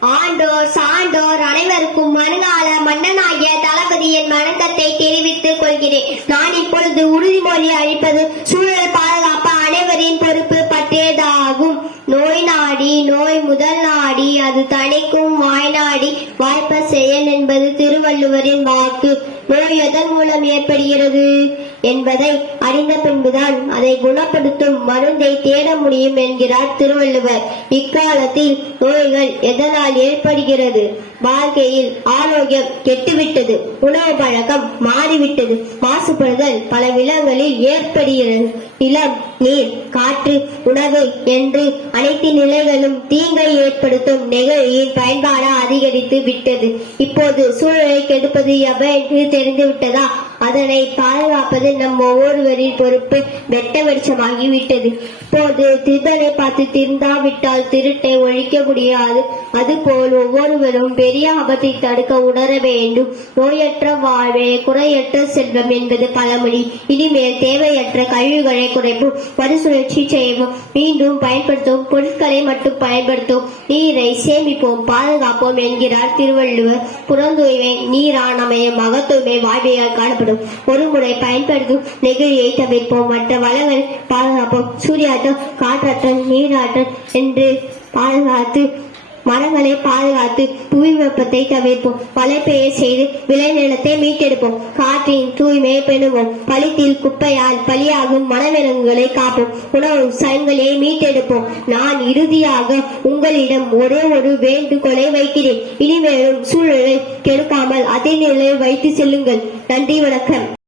ஆண்டோர் சான்றோர் அனைவருக்கும் மறுநாள மன்னனாகிய தளபதியின் வணக்கத்தை தெரிவித்துக் கொள்கிறேன். நான் இப்பொழுது உறுதிமொழி அளிப்பது சூழல் பாதுகாப்பு அனைவரின் பொறுப்பு பற்றியதாகும் நோய் நாடி நோய் முதல் நாடி அது தணிக்கும் வாய்நாடி வாய்ப்ப செயல் என்பது திருவள்ளுவரின் வாக்கு. நோய் எதன் மூலம் ஏற்படுகிறது? என்பதை அறிந்த பின்புதான் அதை குணப்படுத்தும் மருந்தை தேட முடியும் என்கிறார் திருவள்ளுவர். இக்காலத்தில் நோய்கள் எதனால் ஏற்படுகிறது? வாழ்க்கையில் ஆரோக்கியம் கெட்டுவிட்டது உணவு பழக்கம் மாறிவிட்டது மாசுபடுதல் பல விலங்களில் ஏற்படுகிறது. நிலம் நீர் காற்று உணவு என்று அனைத்து நிலைகளும் தீங்கை ஏற்படுத்தும் நிகழ்வின் பயன்பாடு அதிகரித்து விட்டது. இப்போது சூழலை கெடுப்பது எவ்வளவு தெரிந்துவிட்டதா? அதனை பாதுகாப்பது நம் ஒவ்வொருவரின் பொறுப்பு வெட்ட வெளிச்சமாகி விட்டது போது திருடனை பார்த்து திருந்தாவிட்டால் திருட்டை ஒழிக்க முடியாது. அதுபோல் ஒவ்வொருவரும் பெரிய ஆபத்தை தடுக்க உணர வேண்டும். நோயற்ற வாழ்வே குறையற்ற செல்வம் என்பது பழமொழி. இனிமேல் தேவையற்ற கழிவுகளை குறைப்போம். மறுசுழற்சி செய்வோம். மீண்டும் பயன்படுத்தும் பொருட்களை மட்டும் பயன்படுத்தும். நீரை சேமிப்போம். பாதுகாப்போம் என்கிறார் திருவள்ளுவர். புறந்தூய்மை நீரானமயம் மகத்தூய்மை வாழ்வையால் காணப்படும் ஒருமுறை பயன்படுத்தும் நெகிழியை தவிர்ப்போம். மற்ற வளங்களை பாதுகாப்போம். சூரியாற்றல் காற்றாற்றல் நீராற்றல் என்று பாதுகாத்து மரங்களை பாதுகாத்து புவி வெப்பத்தை தவிர்ப்போம். மழைப்பெய்ய செய்து விளைநிலத்தை மீட்டெடுப்போம். காற்றின் தூய்மையை பெணுவோம் பழித்தில் குப்பையால் பலியாகும் மனவிலங்குகளை காப்போம். உணவு சங்கங்களை மீட்டெடுப்போம். நான் இறுதியாக உங்களிடம் ஒரே ஒரு வேண்டுகோளை வைக்கிறேன். இனிமேலும் சூழலை கெடுக்காமல் அதே நிலையை வைத்து செல்லுங்கள். நன்றி வணக்கம்.